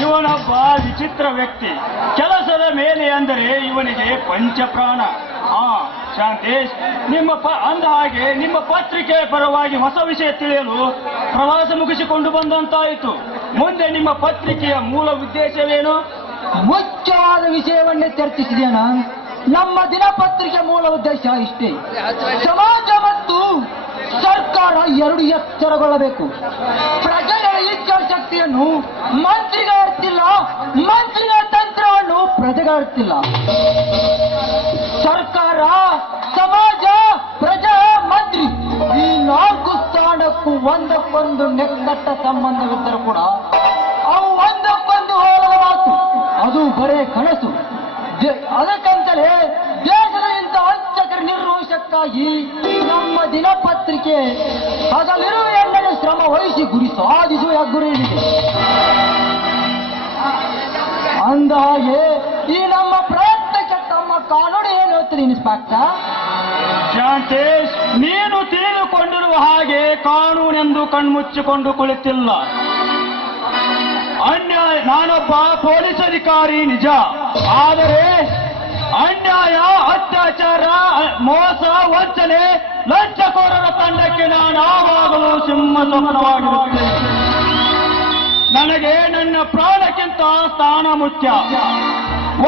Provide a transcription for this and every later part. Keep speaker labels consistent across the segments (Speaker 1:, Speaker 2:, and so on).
Speaker 1: ಇವನೊಬ್ಬ ವಿಚಿತ್ರ ವ್ಯಕ್ತಿ. ಕೆಲಸದ ಮೇಲೆ ಅಂದರೆ ಇವನಿಗೆ ಪಂಚಪ್ರಾಣ. ಹಾ ಶಾಂತೇಶ್ ನಿಮ್ಮ ಪ ಅಂದ ಹಾಗೆ ನಿಮ್ಮ ಪತ್ರಿಕೆ ಪರವಾಗಿ ಹೊಸ ವಿಷಯ ತಿಳಿಯಲು ಪ್ರವಾಸ ಮುಗಿಸಿಕೊಂಡು ಬಂದಂತಾಯಿತು. ಮುಂದೆ ನಿಮ್ಮ ಪತ್ರಿಕೆಯ ಮೂಲ ಉದ್ದೇಶವೇನು?
Speaker 2: ಮುಖ್ಯವಾದ ವಿಷಯವನ್ನೇ ಚರ್ಚಿಸಿದೇನ ನಮ್ಮ ದಿನಪತ್ರಿಕೆ ಮೂಲ ಉದ್ದೇಶ ಇಷ್ಟೇ. ಸಮಾಜ ಮತ್ತು ಸರ್ಕಾರ ಎರಡು ಎಚ್ಚರಗೊಳ್ಳಬೇಕು ಪ್ರಜೆಗಳ ಇಚ್ಛಾಶಕ್ತಿಯನ್ನು ಮಂತ್ರಿಗಳ ಅರ್ತಿಲ್ಲ ಮಂತ್ರಿಗಳ ತಂತ್ರವನ್ನು ಪ್ರಜೆಗಳ ಅರ್ತಿಲ್ಲ ಸರ್ಕಾರ, ಸಮಾಜ, ಪ್ರಜಾ, ಮಂತ್ರಿ ಈ ನಾಲ್ಕು ಸ್ಥಾನಕ್ಕೂ ಒಂದಕ್ಕೊಂದು ನೆಕ್ಕಟ್ಟ ಸಂಬಂಧವಿದ್ದರೂ ಕೂಡ ಅವು ಒಂದಕ್ಕೊಂದು ಹೋಲದ ಮಾತು. ಅದು ಬರೇ ಕನಸು. ಅದಕ್ಕಂತಲೇ ನಿರ್ರೋಷಕ್ಕಾಗಿ ನಮ್ಮ ದಿನಪತ್ರಿಕೆ ಹಗಲಿರುವ ಎಲ್ಲರೂ ಶ್ರಮ ವಹಿಸಿ ಗುರಿ ಸಾಧಿಸುವ ಗುರಿ ಅಂದ ಹಾಗೆ ಈ ನಮ್ಮ ಪ್ರಯತ್ನಕ್ಕೆ ತಮ್ಮ ಕಾನೂನು ಏನು ಹೇಳ್ತೀರಿ ಇನ್ಸ್ಪೆಕ್ಟರ್
Speaker 1: ಶಾಂತೇಶ್ ನೀನು ತಿಳಿದುಕೊಂಡಿರುವ ಹಾಗೆ ಕಾನೂನೆಂದು ಕಣ್ಮುಚ್ಚಿಕೊಂಡು ಕುಳಿತಿಲ್ಲ. ಅನ್ಯ ನಾನೊಬ್ಬ ಪೊಲೀಸ್ ಅಧಿಕಾರಿ ನಿಜ. ಆದರೆ ಅನ್ಯಾಯ, ಅತ್ಯಾಚಾರ, ಮೋಸ, ವಂಚನೆ, ಲಂಚಕೋರರ ತಂಡಕ್ಕೆ ನಾನು ಸಿಂಹ ಸಿಂಹಸಮನವಾಗಿರುತ್ತೇನೆ ನನಗೆ ನನ್ನ ಪ್ರಾಣಕ್ಕಿಂತ ಸ್ಥಾನ ಮುಖ್ಯ.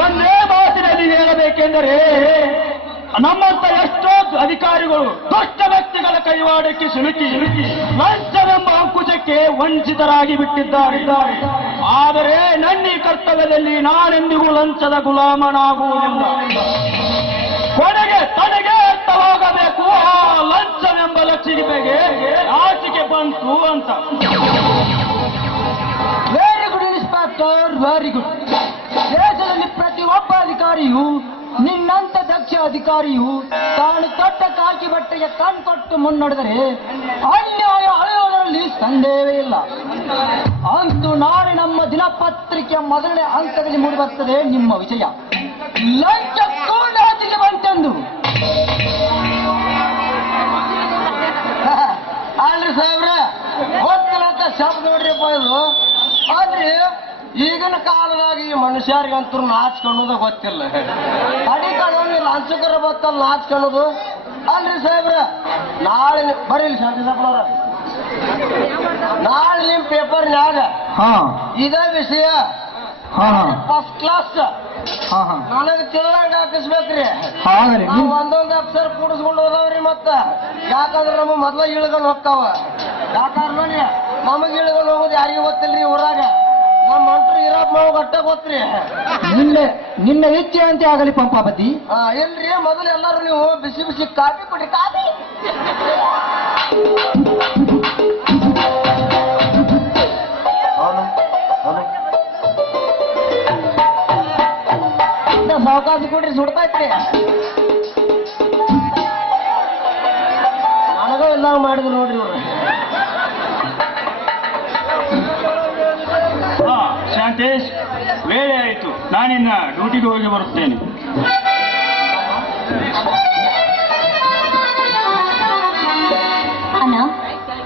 Speaker 1: ಒಂದೇ ಮಾತಿನಲ್ಲಿ ಹೇಳಬೇಕೆಂದರೆ, ನಮ್ಮಂತ ಎಷ್ಟೋ ಅಧಿಕಾರಿಗಳು, ದುಷ್ಟ ವ್ಯಕ್ತಿಗಳ ಕೈವಾಡಕ್ಕೆ ಸಿಲುಕಿ, ಲಂಚವೆಂಬ ಅಂಕುಶಕ್ಕೆ ವಂಚಿತರಾಗಿ ಬಿಟ್ಟಿದ್ದಾರೆ. ಆದರೆ ನನ್ನ ಕರ್ತವ್ಯದಲ್ಲಿ ನಾನೆಂದಿಗೂ ಲಂಚದ ಗುಲಾಮನಾಗುವುದಿಲ್ಲ. ಕೊನೆಗೆ ತನಗೆ ಅರ್ಥವಾಗಬೇಕು, ಆ ಲಂಚವೆಂಬ ಲಕ್ಷಿಗೆ ಆಚೆಗೆ ಬಂತು ಅಂತ.
Speaker 2: Very good inspector very good ದೇಶದಲ್ಲಿ ಪ್ರತಿಯೊಬ್ಬ ಅಧಿಕಾರಿಯು, ನಿನ್ನಂತ ದಕ್ಷ ಅಧಿಕಾರಿಯು ತಾನು ತೊಟ್ಟ ಕಾಕಿ ಬಟ್ಟೆಗೆ ಕಣ್ ಕೊಟ್ಟು ಮುನ್ನಡೆದರೆ ಅನ್ಯಾಯ ಸಂದೇಹವೇ ಇಲ್ಲ. ಅಂದು ನಾಳೆ ನಮ್ಮ ದಿನಪತ್ರಿಕೆಯ ಮೊದಲನೇ ಹಂತದಲ್ಲಿ ಮೂಡಿಬರ್ತದೆ ನಿಮ್ಮ ವಿಷಯ ಲಂಚ ಕೂಡಾಚಿಗೆ ಬಂತೆಂದು. ಅಲ್ರಿ ಸಾಹೇಬ್ರ ಗೊತ್ತಿಲ್ಲಂತ ಶಬ್ದ ನೋಡ್ರಿಪ್ಪ ಇದು. ಆದ್ರೆ ಈಗಿನ ಕಾಲದಾಗ ಈ ಮನುಷ್ಯರಿಗಂತೂ ನಾಚ್ಕೊಳ್ಳೋದ ಗೊತ್ತಿಲ್ಲ. ಅಡಿ ಕಾಲದಲ್ಲಿ ಲಾಂಚಕರ ಬತ್ತಲ್ಲ ನಾಚ್ಕೊಳ್ಳೋದು. ಅಲ್ರಿ ಸಾಹೇಬ್ರ, ನಾಳೆ ಬರೀಲಿ ಶಾಂತಿ ಸಾಹೇಬ್ರವ್ರ. ನಾಳೆ ನಿಮ್ ಪೇಪರ್ನ್ಯಾಗ
Speaker 3: ಹಾ.
Speaker 2: ಇದೇ ವಿಷಯ.
Speaker 3: ಹಾ
Speaker 2: ಫಸ್ಟ್ ಕ್ಲಾಸ್
Speaker 3: ಹಾ ಹಾ.
Speaker 2: ನನಗೆ ತಿಳ್ದಂಗ ಹಾಕಿಸ್ಬೇಕ್ರಿ.
Speaker 3: ಹಾಗರಿ
Speaker 2: ನಾವು ಒಂದೊಂದ್ ಅಕ್ಷರ ಕೂಡಿಸ್ಕೊಂಡು ಹೋದವ್ರಿ ಮತ್ತ. ಯಾಕಂದ್ರೆ ನಮ್ಮ ಮೊದ್ಲ ಇಳ್ಕೊಂಡು ಹೋಗ್ತಾವ. ಯಾಕಂದ್ರೆ ನೋಡಿ ನಮಗ್ ಇಳ್ಕೊಂಡು ಹೋಗೋದು ಯಾರಿಗೂ ಗೊತ್ತಿಲ್ರಿ ಊರಾಗ. ನಮ್ಮ ಮಂಟ್ರು ಇರೋದ್ ನಾವು ಗಟ್ಟ ಗೊತ್ತ್ರಿ.
Speaker 3: ನಿನ್ನೆ ನಿನ್ನ ಇಚ್ಛೆ ಅಂತ ಆಗಲಿ ಪಂಪಾಪತಿ.
Speaker 2: ಆ, ಇಲ್ರಿ. ಮೊದಲು ಎಲ್ಲರೂ ನೀವು ಬಿಸಿ ಬಿಸಿ ಕಾಫಿ ಕೊಡಿ ಕಾಫಿ. ಸಾವಕಾಶ ಕೊಡ್ರಿ ಸುಡ್ತೈತ್ರಿ ನನಗೂ ಎಲ್ಲ ಮಾಡಿದ್ರು ನೋಡ್ರಿ ಇವ್ರು.
Speaker 1: ಹಾ ಶಾಂತೇಶ್ ವೇಳೆ ಆಯಿತು. ನಾನಿನ್ನ ಡ್ಯೂಟಿಗೆ ಹೋಗಿ ಬರುತ್ತೇನೆ.
Speaker 4: ಅಣ್ಣ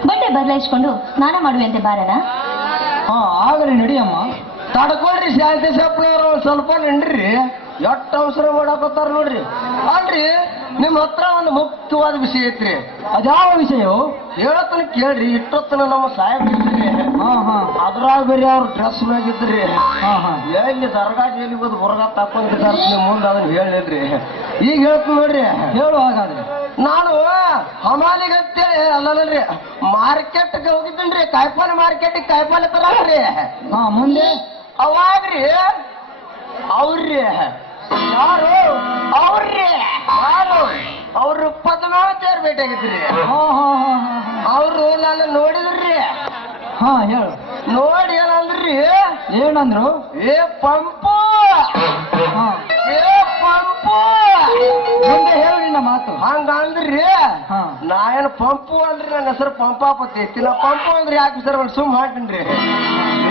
Speaker 4: ಬಟ್ಟೆ ಬದಲಾಯಿಸ್ಕೊಂಡು ಸ್ನಾನ ಮಾಡುವಂತೆ ಬಾರಣ
Speaker 2: ಹಾ ಆಗಲಿ ನಡಿಯಮ್ಮ ತಡ್ಕೊಳ್ರಿ ಶಾಂತಿ ಸಪ್ನವ್ರು ಸ್ವಲ್ಪ ನಿಂಡ್ರಿ ಎಷ್ಟ್ ಅವಸರ ಮಾಡಾಕತ್ತಾರ ನೋಡ್ರಿ. ಅಲ್ರಿ ನಿಮ್ಮ ಹತ್ರ ಒಂದು ಮುಕ್ತವಾದ ವಿಷಯ ಐತ್ರಿ.
Speaker 3: ಅದ್ಯಾವ ವಿಷಯ
Speaker 2: ಹೇಳತನ ಕೇಳ್ರಿ ಇಷ್ಟೊತ್ತನ ನಮ್ಮ
Speaker 3: ಹಾ ಹಾ.
Speaker 2: ಅದ್ರಾಗ ಬೇರೆ ಅವ್ರ ಡ್ರೆಸ್ ಮ್ಯಾಗಿದ್ರಿ
Speaker 3: ಹಾ ಹಾ.
Speaker 2: ಎಲ್ಲಿ ದರ್ಗಾ ಜೈಲಿ ಹೋದ್ ಹೊರಗ ತಕೊಂಡಿದ್ದಾರೆ ನಿಮ್ ಮುಂದೆ ಅದನ್ನ ಹೇಳಿದ್ರಿ. ಈಗ ಹೇಳ್ತೀನಿ ನೋಡ್ರಿ.
Speaker 3: ಹೇಳು ಹಾಗಾದ್ರೆ.
Speaker 2: ನಾನು ಹಮಾಲಿಗತ್ತೆ ಅಲ್ಲಲ್ರಿ ಮಾರ್ಕೆಟ್ಗೆ ಹೋಗಿದ್ದೀನ್ರಿ. ಕಾಯಿಪಲ್ಲೆ ಮಾರ್ಕೆಟಿಗೆ ಕಾಯಿಪಲ್ಲೆ ತಲಾಗ್ರಿ
Speaker 3: ಹಾ ಮುಂದೆ?
Speaker 2: ಅವಾಗ್ರಿ ಅವ್ರಿ ಯಾರು? ಅವ್ರಿ ಅವ್ರ ಅವ್ರು ಪದ್ಮಾವತಿಯವ್ರ ಭೇಟಿಯಾಗಿದ್ರಿ ಅವ್ರು ನಾನು ನೋಡಿದ್ರಿ?
Speaker 3: ಹಾ ಹೇಳು.
Speaker 2: ನೋಡಿ ಏನಂದ್ರಿ?
Speaker 3: ಏನಂದ್ರು?
Speaker 2: ಏ ಪಂಪು
Speaker 3: ಹೇಳು
Speaker 2: ಹಂಗ ಅಂದ್ರಿ
Speaker 3: ಹಾ.
Speaker 2: ನಾ ಏನು ಪಂಪು ಅಂದ್ರಿ ನನ್ನ ಹೆಸರು ಪಂಪಾಪತಿ ಐತಿ. ನಾ ಪಂಪು ಅಂದ್ರಿ ಯಾಕೆ ಸರ್ ಸುಮ್ ಹಾಕಿನ್ರಿ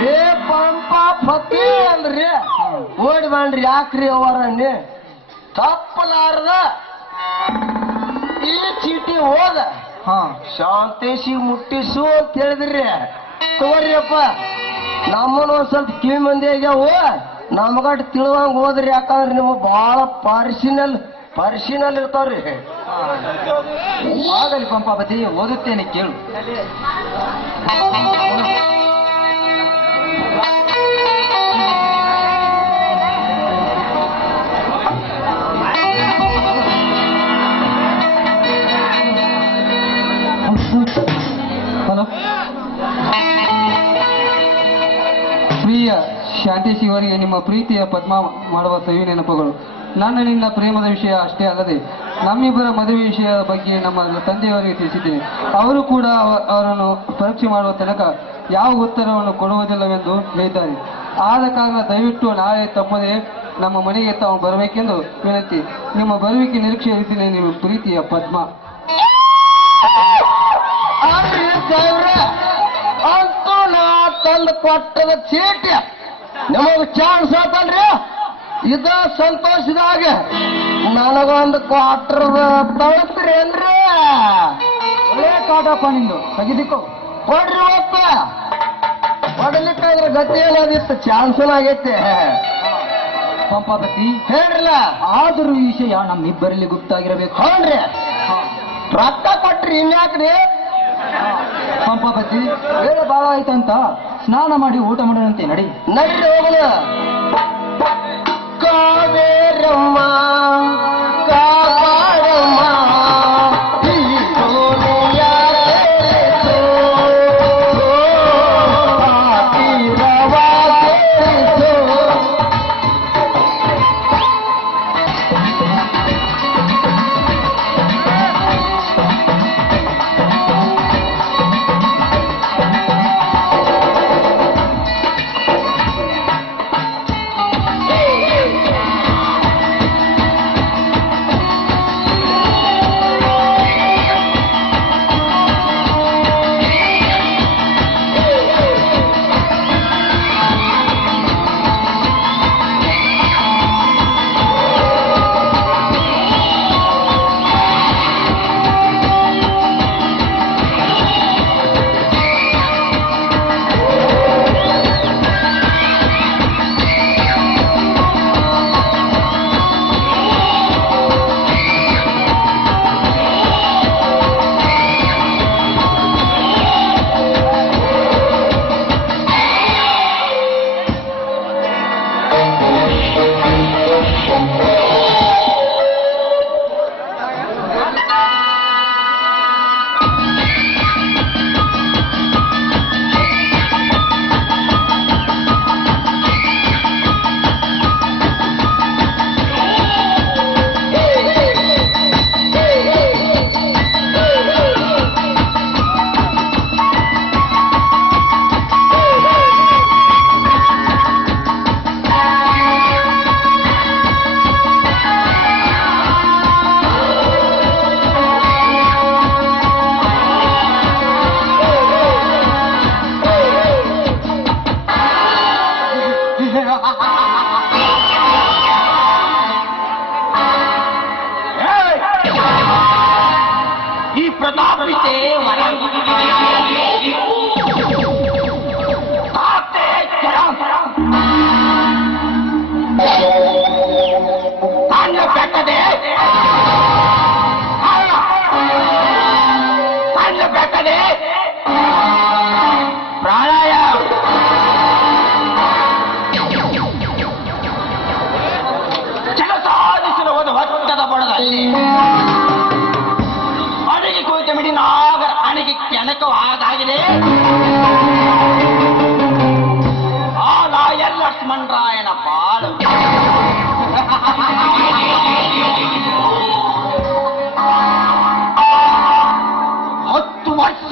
Speaker 2: ಏ ಪಂಪಾಪತಿ ಅಂದ್ರಿ. ಓಡಿ ಬಾಣ್ರಿ ಯಾಕ್ರಿ ಅವರ ಅನ್ನಿ? ತಪ್ಪಲಾರದ ಈ ಚೀಟಿ ಹೋದ.
Speaker 3: ಹಾ.
Speaker 2: ಶಾಂತೇಶಿ ಮುಟ್ಟಿಸು ಅಂತ ಹೇಳಿದ್ರಿ. ತಗೋರಿಯಪ್ಪ ನಮ್ಮನ್ನ ಒಂದ್ ಸ್ವಲ್ಪ ಕಿವಿ ಮಂದಿ ಆಗ್ಯಾವು. ನಮಗಟ್ ತಿಳುವಂಗ ಹೋದ್ರಿ ಯಾಕಂದ್ರೆ ನಿಮ್ಗೆ ಬಹಳ ಪರ್ಸಿನಲ್ ಪರ್ಸಿನಲ್ ಇರ್ತಾವ್ರಿ
Speaker 3: ಆಗಲಿ ಪಂಪಾಪತಿ ಓದುತ್ತೇನೆ ಕೇಳು.
Speaker 5: ಪ್ರಿಯ ಶಾಂತಿ ಶಿವರಿಗೆ ನಿಮ್ಮ ಪ್ರೀತಿಯ ಪದ್ಮ ಮಾಡುವ ಸವಿ ನೆನಪುಗಳು ನನ್ನ ನಿನ್ನ ಪ್ರೇಮದ ವಿಷಯ ಅಷ್ಟೇ ಅಲ್ಲದೆ ನಮ್ಮಿಬ್ಬರ ಮದುವೆ ವಿಷಯದ ಬಗ್ಗೆ ನಮ್ಮ ತಂದೆಯವರಿಗೆ ತಿಳಿಸಿದ್ದೇನೆ. ಅವರು ಕೂಡ ಅವರನ್ನು ಪರೀಕ್ಷೆ ಮಾಡುವ ತನಕ ಯಾವ ಉತ್ತರವನ್ನು ಕೊಡುವುದಿಲ್ಲವೆಂದು ಹೇಳಿದ್ದಾರೆ. ಆದ ಕಾರಣ ದಯವಿಟ್ಟು ನಾಳೆ ತಮ್ಮದೇ ನಮ್ಮ ಮನೆಗೆ ತಾವು ಬರಬೇಕೆಂದು ವಿನಂತಿ. ನಿಮ್ಮ ಬರುವಿಕೆ ನಿರೀಕ್ಷೆ ಇರಿಸಿದೆ ನಿಮ್ಮ ಪ್ರೀತಿಯ ಪದ್ಮ.
Speaker 2: ಅಂತೂ ನಾ ತಂದು ಕೊಟ್ಟದ ಚೀಟಿ. ಚಾನ್ಸ್ ಆತಲ್ರಿ? ಇದ ಸಂತೋಷದಾಗ ನನಗೊಂದು ಕ್ವಾರ್ಟರ್ ತಳಸ್ರಿ ಏನ್ರಿ
Speaker 3: ಒಳ್ಳೆ ಕಾಟಪ್ಪ ನಿಂದು. ತಗಿದಿಕ್ಕು
Speaker 2: ಕೊಡ್ರಿ ಒಪ್ಪ. ಕೊಡಲಿಕ್ಕಾದ್ರೆ ಗತಿ ಏನಾದಿತ್ತು ಚಾನ್ಸನ್ ಆಗೈತೆ.
Speaker 3: ಪಂಪಾಪತಿ
Speaker 2: ಹೇಳ್ರಲ್ಲ
Speaker 3: ಆದರೂ ವಿಷಯ ನಮ್ಮಿಬ್ಬರಲ್ಲಿ ಗೊತ್ತಾಗಿರಬೇಕು
Speaker 2: ಹೌನ್ರಿ ರಕ್ತ ಕೊಟ್ರಿ ಇನ್ಯಾಕ್ರಿ?
Speaker 3: ಪಂಪಾಪತಿ ಬೇರೆ ಬಾಳ ಆಯ್ತಂತ. ಸ್ನಾನ ಮಾಡಿ ಊಟ ಮಾಡೋಣಂತೆ ನಡಿ.
Speaker 2: ನಡಿ ಹೋಗೋಣ.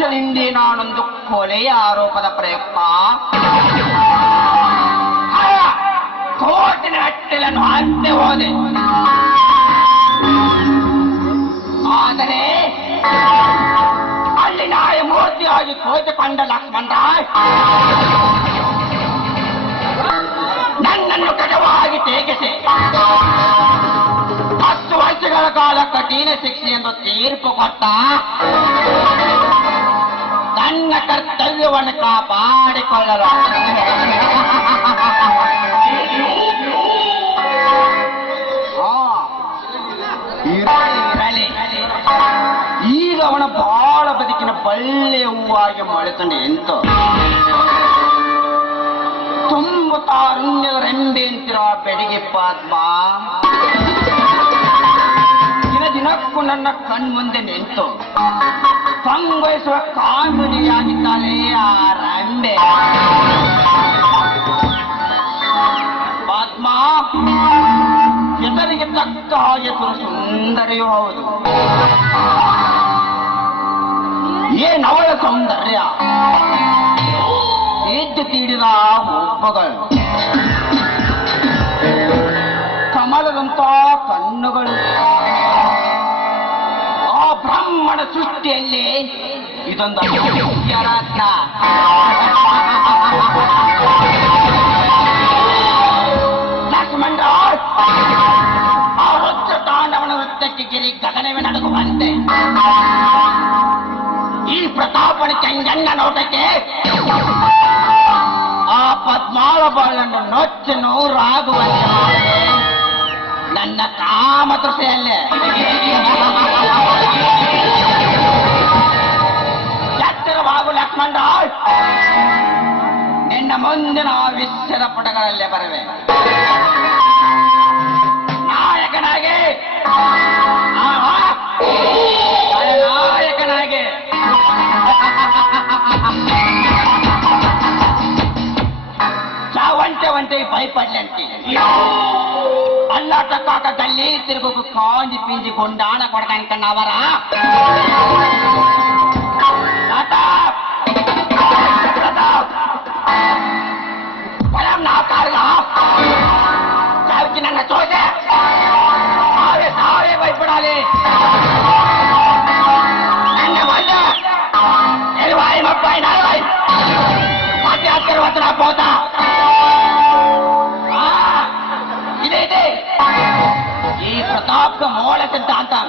Speaker 6: ವರ್ಷದಿಂದ ನಾನೊಂದು ಕೊಲೆಯ ಆರೋಪದ ಪ್ರಯುಕ್ತ. ಹಣ, ಕೋಟಿನ ಅಟ್ಟಿಲನ್ನು ಅಂತೆ ಹೋದೆ. ಆದರೆ ಅಲ್ಲಿ ನ್ಯಾಯಮೂರ್ತಿಯಾಗಿ ಕೋಚಿಕೊಂಡ ಲಕ್ಷ್ಮಣ ರಾಯ್ ನನ್ನನ್ನು ಕಟವಾಗಿ ಟೇಕಿಸಿ. ಹತ್ತು ವರ್ಷಗಳ ಕಾಲ ಕಠಿಣ ಶಿಕ್ಷೆ ಎಂದು ತೀರ್ಪು ಕೊಟ್ಟ. ತನ್ನ ಕರ್ತವ್ಯ ಪಲ್ಯವನ್ನು ಕಾಪಾಡಿಕೊಳ್ಳಲು ಹಾ, ಇರಲಿ, ಇರಲಿ. ಈಗ ಅವನ ಬಾಳ ಬದುಕಿನ ಬಳ್ಳಿಯ ಹೂವಾಗಿ ಮೊಳೆತಂಡೆ ಎಂತ ತುಂಬ ತಾರುಣ್ಯದ ರೆಂಬೆಂತಿರೋ ಬೆಡಿಗೆ ಪದ್ಮ. ದಿನ ದಿನಕ್ಕೂ ನನ್ನ ಕಣ್ಮುಂದೆ ನಿಂತು. ಕಂಗೊಳಿಸುವ ಕಾಮಿಡಿಯಾಗಿದ್ದಾನೆ ಆ ರಂಬೆ. ಪದ್ಮ ಹೆಸರಿಗೆ ತಕ್ಕ ಹಾಗೆ ಸುಂದರಿಯೂ ಹೌದು. ಏನವಳ ಸೌಂದರ್ಯ? ಎದ್ದು ತೀಡಿದ ಒಬ್ಬಗಳು ಕಮಲದಂತ ಕಣ್ಣುಗಳು. ಬ್ರಾಹ್ಮಣ ಸೃಷ್ಟಿಯಲ್ಲಿ ಇದೊಂದು. ಲಕ್ಷ್ಮಣರಾವ್, ಆ ತಾಂಡವನ ವೃತ್ತಕ್ಕೆ ಗಿರಿ ಗಗನವೇ ನಡುಗುವಂತೆ ಈ ಪ್ರತಾಪನ ಕೆಂಗಣ್ಣ ನೋಟಕ್ಕೆ ಆ ಪದ್ಮಾಳ ಬಾಳನ್ನು ನೊಚ್ಚು ನೂರಾಗುವಂತೆ ನನ್ನ ಕಾಮ ತೃಷೆಯಲ್ಲೇ ಎಚ್ಚರವಾಗು ಲಕ್ಷ್ಮಣ ನಿನ್ನ ಮುಂದಿನ ವಿಶ್ವದ ಪುಟಗಳಲ್ಲೇ ಬರವೆ ನಾಯಕನಾಗಿ ಆಹಾ! ನಾಯಕನಾಗಿ చావంటే వంటే భయపడలేంటి అల్లాట కాక తల్లి తిరుగుకు కాంది పిండి గుండాన కొడకానికన్నావరా ప్రతాప్! పొలం నా కారుగా చావుకి నన్ను చూసే సావే సావే భయపడాలి నన్ను వల్ల ఎరువాయి ముప్పై నలభై మధ్యాహ్నం వద్ద పోతా ఆ, ఇదే ఇదే ఈ ప్రతాప్ మూల సిద్ధాంతం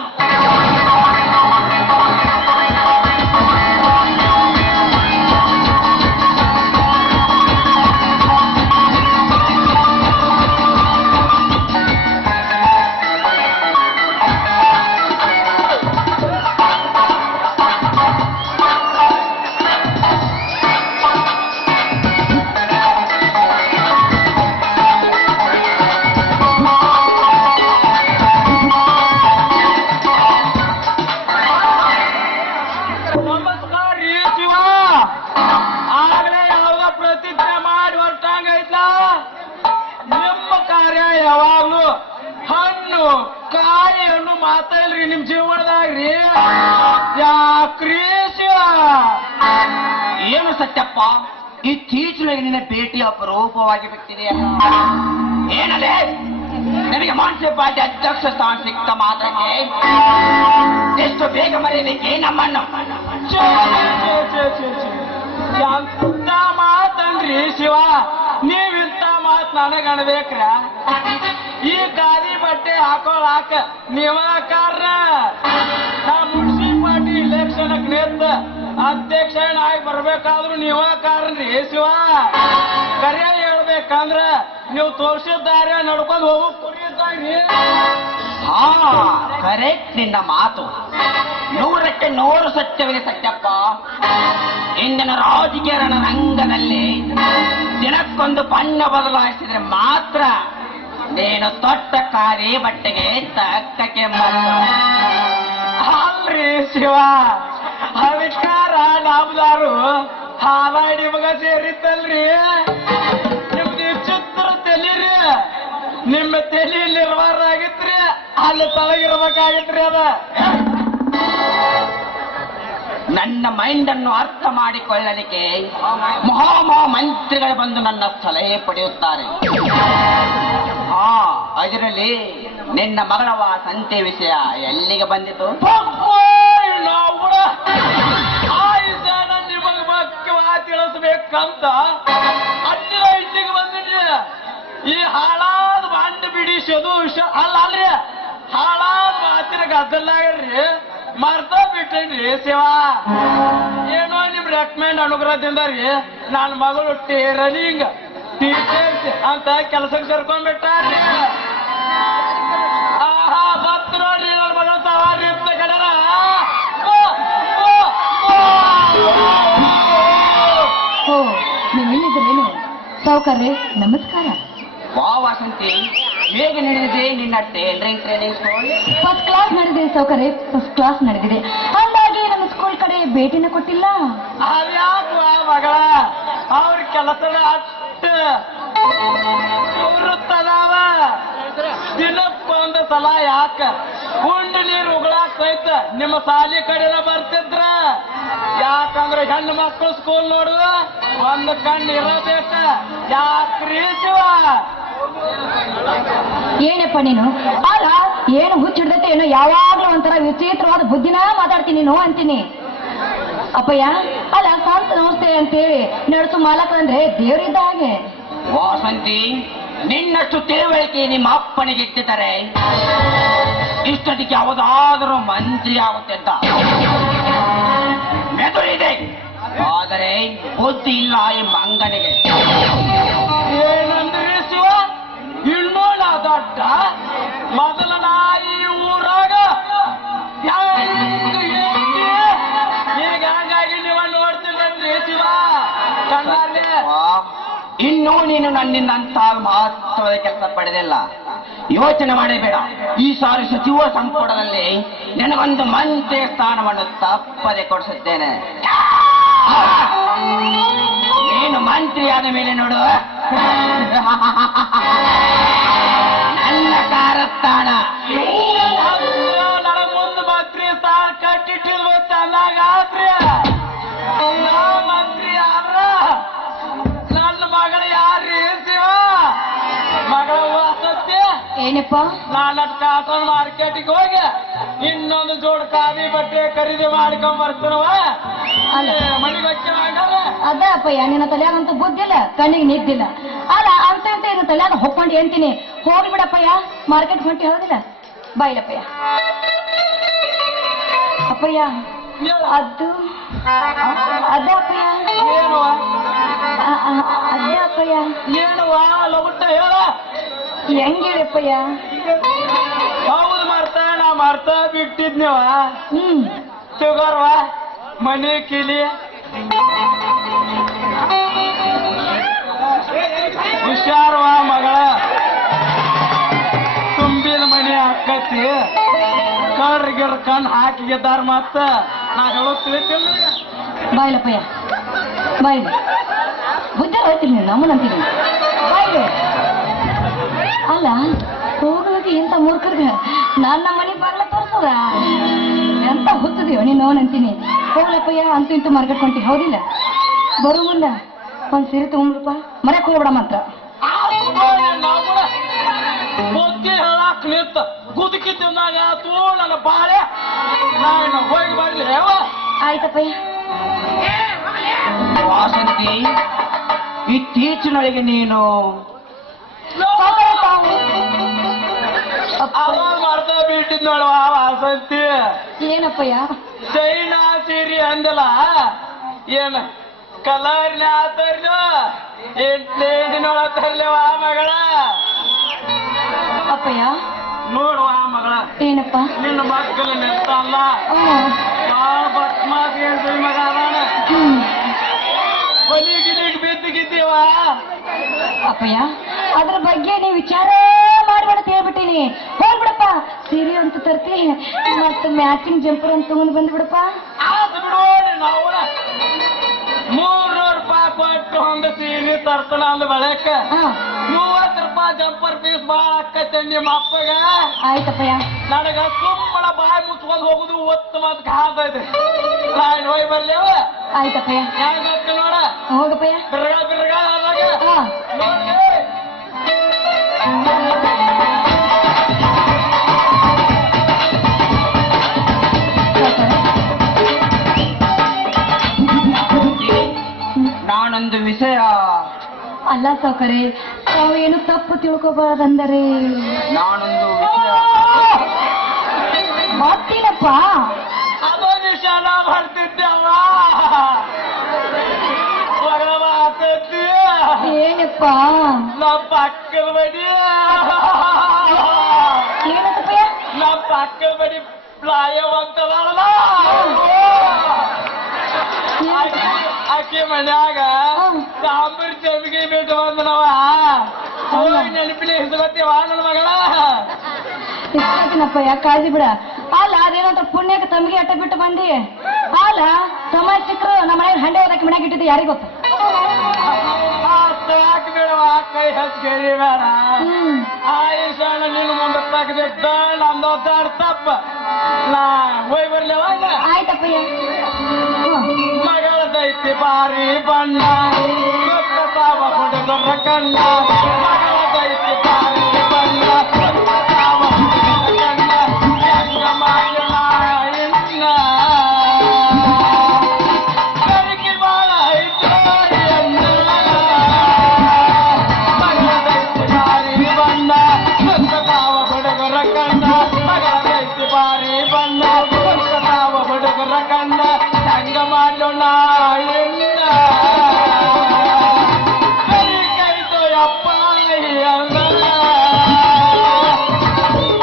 Speaker 7: ಕಾಯಿ ಹಣ್ಣು ಮಾತಲ್ರಿ ನಿಮ್ ಜೀವನದಾಗ್ರಿ ಯಾಕ್ರಿ ಶಿವ
Speaker 6: ಏನು ಸತ್ಯಪ್ಪ? ಇತ್ತೀಚಿನ ನಿನ್ನ ಭೇಟಿ ಅಪರೂಪವಾಗಿ ಬಿಟ್ಟಿದೆ ಏನಲ್ಲೇ ನಿನಗೆ ಪಾರ್ಟಿ ಅಧ್ಯಕ್ಷ ಸ್ಥಾನ ಸಿಕ್ತ ಮಾತ್ರಕ್ಕೆ? ಎಷ್ಟು ಬೇಗ ಮರೆಯಲಿಕ್ಕೆ ನಮ್ಮನ್ನು.
Speaker 7: ಎಂತ ಮಾತನ್ರಿ ಶಿವ? ನೀವಿಂತ ಮಾತು ನನಗಣಬೇಕ್ರ ಈ ಗಾದಿ ಬಟ್ಟೆ ಹಾಕೊಳಾಕ ನೀವ ನಿವಾಕಾರ. ನಾ ಮುನ್ಸಿಪಾಲ್ಟಿ ಇಲೆಕ್ಷನ್ ನಿಂತ ಅಧ್ಯಕ್ಷನಾಗಿ ಬರ್ಬೇಕಾದ್ರು ನೀವ ಕಾರನ್ರಿ ಶಿವ? ಕರೆ ಹೇಳ್ಬೇಕಂದ್ರ ನೀವು ತೋರ್ಸಿದ್ದಾರೆ ನಡ್ಕೊಂಡು ಹೋಗು ಕುರಿಯಿದ್ದಾಗ್ರಿ
Speaker 6: ಹಾ, ಕರೆಕ್ಟ್ ನಿನ್ನ ಮಾತು. ನೂರಕ್ಕೆ ನೂರು ಸತ್ಯವಿದೆ ಸತ್ಯಪ್ಪ. ಇಂದಿನ ರಾಜಕೀಯ ರಂಗದಲ್ಲಿ ದಿನಕ್ಕೊಂದು ಬಣ್ಣ ಬದಲಾಯಿಸಿದ್ರೆ ಮಾತ್ರ ನೀನು ತೊಟ್ಟ ಕಾರಿ ಬಟ್ಟೆಗೆ ತಕ್ಕಕ್ಕೆ
Speaker 7: ಅಲ್ರಿ ಶಿವ ಅಧಿಕಾರ ನಾಮದಾರು ಹಾಲಾಡಿ ಮಗ ಸೇರಿದ್ದಲ್ರಿ ನಿಮ್ದು ಚಿತ್ರ ತೆಲೀರಿ, ನಿಮ್ಮ ತಲೆ ನಿರ್ವಾರ ಆಗಿತ್ರಿ, ಅಲ್ಲಿ ತಳಗಿರ್ಬೇಕಾಗಿತ್ರಿ ಅದ.
Speaker 6: ನನ್ನ ಮೈಂಡ್ ಅನ್ನು ಅರ್ಥ ಮಾಡಿಕೊಳ್ಳಲಿಕ್ಕೆ ಮಹಾಮಹಾ ಮಂತ್ರಿಗಳು ಬಂದು ನನ್ನ ಸಲಹೆ ಪಡೆಯುತ್ತಾರೆ. ಅದರಲ್ಲಿ ನಿನ್ನ ಮಗಳವ ಸಂತೆ ವಿಷಯ ಎಲ್ಲಿಗೆ ಬಂದಿತು?
Speaker 7: ತಿಳಿಸ್ಬೇಕಂತ ಅಲ್ಲಿನ ಬಂದಿದ್ರಿ ಈ ಹಾಳಾದ ಬಾಂಡ್ ಬಿಡಿಸೋದು ವಿಷಯ ಅಲ್ಲ, ಅಲ್ರಿ. ಹಾಳಾದ ಮಾತಿನ ಗದ್ದಲ್ಲಾಗ್ರಿ ಮರ್ತ ಬಿಟ್ಟೇನ್ರಿ, ಶಿವ. ಏನೋ ನಿಮ್ ರೆಕಮೆಂಡ್ ಅನುಗ್ರಹದಿಂದ ರೀ ನನ್ನ ಮಗಳು ಟೇರನಿಂಗ್ ಟೀಚರ್ಸ್ ಅಂತ ಕೆಲಸಕ್ಕೆ ಸೇರ್ಕೊಂಡ್ಬಿಟ್ಟಾರ್ರಿ.
Speaker 4: ಸಾವುಕಾರ್ರೆ ನಮಸ್ಕಾರ.
Speaker 6: ವಾ ವಾಸಂತಿ. ಹೇಗೆ ನಡೆದಿದೆ? ನಿನ್ನ ಟೇಲರಿಂಗ್ ಟ್ರೈನಿಂಗ್
Speaker 4: ಫಸ್ಟ್ ಕ್ಲಾಸ್ ನಡೆದಿದೆ ಸಾವುಕಾರ್ರೆ ಫಸ್ಟ್ ಕ್ಲಾಸ್ ನಡೆದಿದೆ. ಅಂದಾಗೆ ನಮ್ಮ ಸ್ಕೂಲ್ ಕಡೆ ಭೇಟಿನ ಕೊಟ್ಟಿಲ್ಲ.
Speaker 7: ಅದ್ಯಾಕ ಮಗಳ? ಅವ್ರ ಕೆಲಸದ ಅಷ್ಟು ಇರುತ್ತದಾವ ದಿನಕ್ಕೊಂದು ಸಲ ಯಾಕ ಕುಂಡ ನೀರು ಉಗಳಾಕ್ ಸಹಿತ ನಿಮ್ಮ ಸಾಲಿ ಕಡೆಲ್ಲ ಬರ್ತಿದ್ರ? ಯಾಕಂದ್ರೆ ಹೆಣ್ಣು ಮಕ್ಕಳು ಸ್ಕೂಲ್ ನೋಡುವ ಒಂದು ಕಣ್ಣು ಇರಬೇಕ. ಯಾಕ್ರಿ ಶಿವ?
Speaker 4: ಏನಪ್ಪ ನೀನು? ಅಲ್ಲ ಏನು ಹುಚ್ಚಿಡ್ದೈತೆ ಏನು? ಯಾವಾಗ್ಲೂ ಒಂಥರ ವಿಚಿತ್ರವಾದ ಬುದ್ಧಿನ ಮಾತಾಡ್ತೀನಿ ನೀನು ಅಂತೀನಿ. ಅಪ್ಪಯ್ಯ ಅಲ್ಲ ಸ್ವಂತ ಸಂಸ್ಥೆ ಅಂತೇಳಿ. ನಡೆಸು ಮಾಲಕ ಅಂದ್ರೆ ದೇವರಿದ್ದ ಹಾಗೆ
Speaker 6: ವಾಸಂತಿ ನಿನ್ನಷ್ಟು ತಿಳುವಳಿಕೆ ನಿಮ್ಮ ಅಪ್ಪನಿಗೆ ಇಟ್ಟಿದ್ದಾರೆ. ಇಷ್ಟೊತ್ತಿಗೆ ಯಾವುದಾದರೂ ಮಂತ್ರಿ ಆಗುತ್ತೆ ಅಂತ. ಮೆದುಳಿದೆ ಆದರೆ ಬುದ್ಧಿ ಇಲ್ಲ ಈ ಮಂಗನಿಗೆ.
Speaker 7: ದೊಡ್ಡ. ಮೊದಲ
Speaker 6: ಇನ್ನೂ ನೀನು ನನ್ನಿಂದ ಅಂತ ಮಹತ್ವದ ಕೆಲಸ ಪಡೆದಿಲ್ಲ. ಯೋಚನೆ ಮಾಡಬೇಡ ಈ ಸಾರಿ ಸಚಿವ ಸಂಪುಟದಲ್ಲಿ ನಿನಗೊಂದು ಮಂತ್ರಿ ಸ್ಥಾನವನ್ನು ತಪ್ಪದೆ ಕೊಡಿಸುತ್ತೇನೆ ನೀನು ಮಂತ್ರಿಯಾದ ಮೇಲೆ ನೋಡು. ನನ್ನ ಕಾರಸ್ಥಾನ
Speaker 4: ಏನಪ್ಪ?
Speaker 7: ನಾಲ್ಕು ತಾಸು ಮಾರ್ಕೆಟ್ಗೆ ಹೋಗಿ ಇನ್ನೊಂದು ಜೋಡ್ ಖಾದಿ ಬಟ್ಟೆ ಖರೀದಿ ಮಾಡ್ಕೊಂಡ್ ಬರ್ತಾರವ
Speaker 4: ಅಲ್ಲ.
Speaker 7: ಮನೆಗೆ
Speaker 4: ಅದ ಅಪ್ಪಯ್ಯ ನಿನ್ನ ತಲೆಯಾಗಂತೂ ಬುದ್ಧಿಲ್ಲ ಕಣ್ಣಿಗೆ ನಿದ್ದಿಲ್ಲ. ಅಲ್ಲ ಅಂತ ಅಂತ ಏನು ತಲೆಯಾಗ ಹೊಕ್ಕೊಂಡು ಹೇಳ್ತೀನಿ ಹೋಗಿ ಬಿಡಪ್ಪಯ್ಯ ಮಾರ್ಕೆಟ್ ಹೊಂಟಿ ಹೋಗಿಲ್ಲ ಬಾಯಿಲಪ್ಪಯ್ಯ ಅಪ್ಪಯ್ಯ ಅದು ಅದೇ ಅಪ್ಪಯ್ಯ ಅದೇ ಅಪ್ಪಯ್ಯ
Speaker 7: ಹೇಳುವ ಲಗುಟ್ಟ ಹೇಳ.
Speaker 4: ಹೆಂಗಿಡಪ್ಪಯ್ಯ
Speaker 7: ಹೌದು ಮಾರ್ತಾ ನಾ ಮಾರ್ತಾ ಬಿಟ್ಟಿದ್ನವ.
Speaker 4: ಹ್ಮ್.
Speaker 7: ಶುಗರ್ವ ಮನಿ ಕಿಲಿ. ಹುಷಾರವ ಮಗಳ. ತುಂಬಿದ ಮನಿ ಹಾಕತಿ ಕರ್ಗಿರ್ ಕಣ್ ಹಾಕಿಗೆದಾರ ಮತ್ತ. ನಾ ಹೇಳೋ ತಿಳಿತಿಲ್ಲ.
Speaker 4: ಬಾಯಿಲಪ್ಪಯ್ಯ ಬಾಯಿಲಿ. ಬುದ್ಧಿ ಹೋಗ್ತೀನಿ ನೀನು ನಮ್ಮನಂತೀನಿ ಬಾಯಿಲಿ. ಅಲ್ಲ ಹೋಗ್ಲಿಕ್ಕೆ ಇಂಥ ಮೂರ್ಖರ್ಗ ನಾನು ನಮ್ಮ ಮನೆ ಬಾಗ್ಲ ತೋರ್ಸದ? ಎಂತ ಹುತ್ತದೀವ ನೀನು ಅಂತೀನಿ ಹೋಗ್ಲಪ್ಪಯ್ಯ ಅಂತೂ ಇಂತೂ ಮಾರ್ಕೆಟ್ ಹೊಂಟಿ ಹೌದಿಲ್ಲ? ಬರು ಮುಂದ. ಒಂದ್ ಸೀರೆ ತಗೊಂಡ್ಬಿಡಪ್ಪ. ಮನೆ ಹೋಗ್ಬಿಡ ಮಾತ್ರ.
Speaker 7: ಆಯ್ತಪ್ಪ ಬುದ್ಧಿ ಹೇಳಾಕ್ ನಿಂತ ಗುದುಕಿ ತಿಂದಾಗ ತೂ ನನ್ನ ಬಾಳೆ. ನಾನು ಹೋಗಿ ಬರ್ಲಿ ಯಾವ
Speaker 4: ಆಯ್ತಪ್ಪಯ್ಯ.
Speaker 6: ವಾಸಂತಿ ಇತ್ತೀಚಿನೊಳಗೆ ನೀನು
Speaker 7: ಅವ ಮಾಡ್ತಾ ಬಿಟ್ಟಿದ್ ನೋಡುವ ವಾಸಂತಿ.
Speaker 4: ಏನಪ್ಪಯ್ಯ?
Speaker 7: ಚೈನಾ ಸೀರೆ ಅಂದಲ್ಲ? ಏನ ಕಲರ್ನ ಆತರ್ದು? ಎಂಟನೇ ದಿನೊಳ ತರ್ಲೇವ ಮಗಳ?
Speaker 4: ಅಪ್ಪಯ್ಯ?
Speaker 7: ನೋಡುವ ಮಗಳ.
Speaker 4: ಏನಪ್ಪ?
Speaker 7: ನಿನ್ನ ಮಕ್ಕಳು ನೆತ್ತಲ್ಲ. ಬಾಳ ಬಸ್ಮಾತ್ ಹೇಳ್ತೀವಿ ಮಗ ಅದಾನ
Speaker 4: ಹ್ಮ್.
Speaker 7: ಹೊಲಿ ಗಿಲಿಗ್ ಬಿದ್ದು ಗಿದ್ದೀವ
Speaker 4: ಅಪ್ಪಯ್ಯ ಅದ್ರ ಬಗ್ಗೆ ನೀವು ವಿಚಾರ ಮಾಡ್ಬೇಡ ಹೇಳ್ಬಿಟ್ಟಿನಿ. ಹೋಗ್ಬಿಡಪ್ಪ. ಸೀರೆ ಅಂತ ತರ್ತಿ ಮತ್ತೆ ಮ್ಯಾಚಿಂಗ್ ಜಂಪರ್ ಅಂತ ತಗೊಂಡ್ ಬಂದ್ಬಿಡಪ್ಪ.
Speaker 7: ಮೂರ್ನೂರು ರೂಪಾಯಿ ಕೊಟ್ಟು ಒಂದು ಸೀರೆ ತರ್ತನ ಅಂದ ಬಳಕ ಮೂವತ್ತು ರೂಪಾಯಿ ಜಂಪರ್ ಪೀಸ್ ಬಾಳ ಆಕತ್ತೆ ನಿಮ್ಮ ಅಪ್ಪಗ
Speaker 4: ಆಯ್ತಪ್ಪಯ್ಯ.
Speaker 7: ನನಗ ಸುಮ್ಮನ ಬಾಯಿ ಮುಚ್ಕೊಂಡು ಹೋಗುದು ಒತ್ತು ಮತ್ ಕಾದೈತೆ ನಾನು ಹೋಗಿ ಬರ್ಲೇವ
Speaker 4: ಆಯ್ತಪ್ಪಯ್ಯ.
Speaker 7: ಹೆಂಗ ನೋಡ?
Speaker 4: ಹೋಗಪ್ಪಯ್ಯ
Speaker 7: ಬಿರ್ಗ ಬಿರ್ಗ
Speaker 4: ಹಾ.
Speaker 6: ನಾನೊಂದು ವಿಷಯ.
Speaker 4: ಅಲ್ಲ ಸೌಕರ್ಯ ಏನು ತಪ್ಪು ತಿಳ್ಕೋಬಾರ್ದಂದರೆ?
Speaker 6: ನಾನೊಂದು ವಿಷಯ.
Speaker 4: ಮತ್ತೇನಪ್ಪ ಏನಪ್ಪ?
Speaker 7: ಪಕ್ಕದ ಪಕ್ಕದ ಆಕೆ ಮನ್ಯಾಗ ಸಾಂಬಾರ್ ಚಮಿಗೆ ಬಿಟ್ಟು ಬಂದನವ ಹೋಗಿ ನೆನಪಿನ ಹೆಸರತ್ತೀವ ನನ್ನ ಮಗಳ
Speaker 4: ಇಷ್ಟನಪ್ಪ ಯಾಕೆ ಕಾಳಜಿ ಬಿಡ? ಅಲ್ಲ ಅದೇನಂತ ಪುಣ್ಯಕ್ಕೆ ತಮಗೆ ಅಟ್ಟ ಬಿಟ್ಟು ಬಂದಿ. ಅಲ್ಲ ಸಮಾಜ ಚಿತ್ರ ನಮ್ಮ ಮನೆಗೆ ಹಂಡೆ ಓದಕ್ಕೆ ಮನೆಗೆ ಇಟ್ಟಿದ್ದು ಯಾರಿಗೆ ಗೊತ್ತು?
Speaker 7: ಕೈ
Speaker 4: ಹ್ಮ್.
Speaker 7: ನಿನ್ನ ಮುಂದೆ ದೊಡ್ಡ ತಪ್ಪ ನಾ ಹೋಯ್ ಬರ್ಲೇವ
Speaker 4: ಆಯ್ತಪ್ಪಯ್ಯ. ಹ್ಮ್.
Speaker 7: ಮಗಳ ದೈತಿ ಬಾರಿ ಬಣ್ಣ ಮಗಳ ದೈತಿ ಬಾರಿ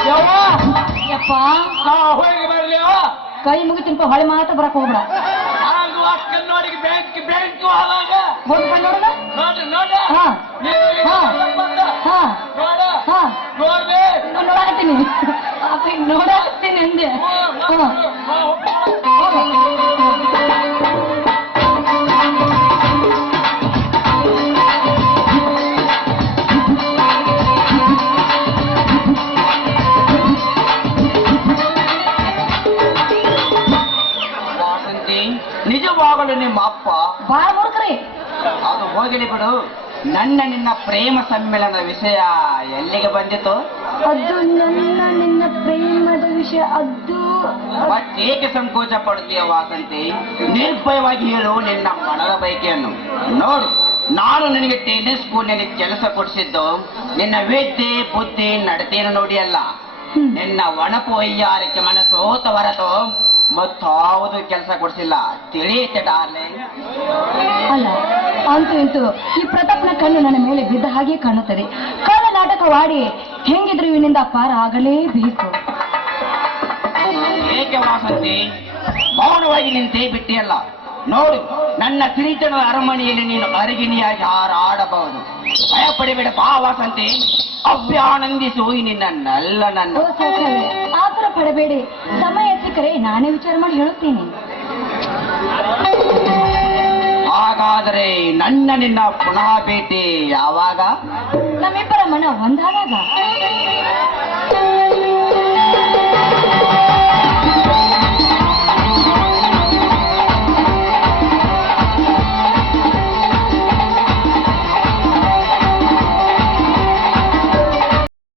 Speaker 7: ಯವ್ವ,
Speaker 4: ಯಪ್ಪ
Speaker 7: ನಾ ಹೋಗಿ ಬರ್ಲಿವ
Speaker 4: ಕೈ ಮುಗಿತಿನ್ಪ ಹೊಳೆ ಮಾತ್ರ ಬರಕ್ ಹೋಗ್ಬೇಡ
Speaker 7: ಆಗ ಅಕ್ಕನ ನೋಡಿ ಬ್ಯಾಂಕ್ ಬ್ಯಾಂಕ್ ಆದಾಗ
Speaker 4: ಹೋಗಿ ಬಂದ್ ನೋಡೋಣ
Speaker 7: ನೋಡ್ರಿ ನೋಡ
Speaker 4: ಹಾ. ಹಾ. ಹಾ
Speaker 7: ನೋಡ
Speaker 4: ಹಾ
Speaker 7: ನೋಡ್ರಿ
Speaker 4: ನಾನ್ ನೋಡಾಕತ್ತೀನಿ ಅಪ್ಪ ಈಗ ನೋಡಾಕತ್ತೀನಿ ಅಂದೆ ಹಾ
Speaker 6: ವಾಸಂತಿ ನಿಜವಾಗಲು ನಿಮ್ಮ ಅಪ್ಪ?
Speaker 4: ಬಾಳ ಹುಡುಕ್ರಿ
Speaker 6: ಅದು ಹೋಗಲಿ ಬಿಡು. ನನ್ನ ನಿನ್ನ ಪ್ರೇಮ ಸಮ್ಮೇಳನದ ವಿಷಯ ಎಲ್ಲಿಗೆ ಬಂದಿತ್ತು?
Speaker 4: ಅದು ನನ್ನ ನಿನ್ನ ಪ್ರೇಮದ ವಿಷಯ. ಅದು
Speaker 6: ಮತ್ತೇಕೆ ಸಂಕೋಚ ಪಡುತ್ತೀಯ ವಾಸಂತಿ? ನಿರ್ಭಯವಾಗಿ ಹೇಳು ನಿನ್ನ ಮನದ ಬಯಕೆಯನ್ನು. ನೋಡು ನಾನು ನಿನಗೆ ಟೆನ್ನಿಸ್ ಸ್ಕೂಲ್ನಲ್ಲಿ ಕೆಲಸ ಕೊಡಿಸಿದ್ದು. ನಿನ್ನ ವಿದ್ಯೆ ಬುದ್ಧಿ ನಡತೆಯನ್ನು ನೋಡಿ ಅಲ್ಲ. ನಿನ್ನ ಒಣಪು ಅಯ್ಯಾರಕ್ಕೆ ಮನಸ್ಸು ಹೊರತು ಮತ್ತಾವುದು ಕೆಲಸ ಕೊಡಿಸಿಲ್ಲ. ತಿಳಿಯುತ್ತೆ ಡಾರ್ಲಿಂಗ್.
Speaker 4: ಅಲ್ಲ ಅಂತೂ ಇಂತೂ ಈ ಪ್ರತಾಪ್ನ ಕಣ್ಣು ನನ್ನ ಮೇಲೆ ಬಿದ್ದ ಹಾಗೆ ಕಾಣುತ್ತದೆ. ಕಳ್ಳ ನಾಟಕವಾಡಿ ಹೆಂಗಿದ್ರು ಇವನಿಂದ ಪಾರ ಆಗಲೇಬೇಕು.
Speaker 6: ಏಕೆ ವಾಸಂತಿ ಮೌನವಾಗಿ ಕೈ ಬಿಟ್ಟಿಯಲ್ಲ. ನೋಡು ನನ್ನ ಸಿರಿತನದ ಅರಮನೆಯಲ್ಲಿ ನೀನು ಅರಿಗಿಣಿಯಾಗಿ ಹಾರಾಡಬಹುದು. ಭಯ ಪಡಿಬೇಡ ಬಾ ವಾಸಂತಿ ಅವ್ಯಾನಂದಿಸು ನಿನ್ನಲ್ಲ ನಿನ್ನ ನಲ್ಲ ನನ್ನ
Speaker 4: ಸಾಕಲ್ಲ ಆತರ ಪಡಬೇಡಿ. ಸಮಯ ಸಿಕ್ಕರೆ ನಾನೇ ವಿಚಾರ ಮಾಡಿ ಹೇಳುತ್ತೇನೆ.
Speaker 6: ಹಾಗಾದರೆ ನನ್ನ ನಿನ್ನ ಪುನಃ ಭೇಟಿ ಯಾವಾಗ?
Speaker 4: ನಮ್ಮಿಬ್ಬರ ಮನ ಒಂದಾದಾಗ.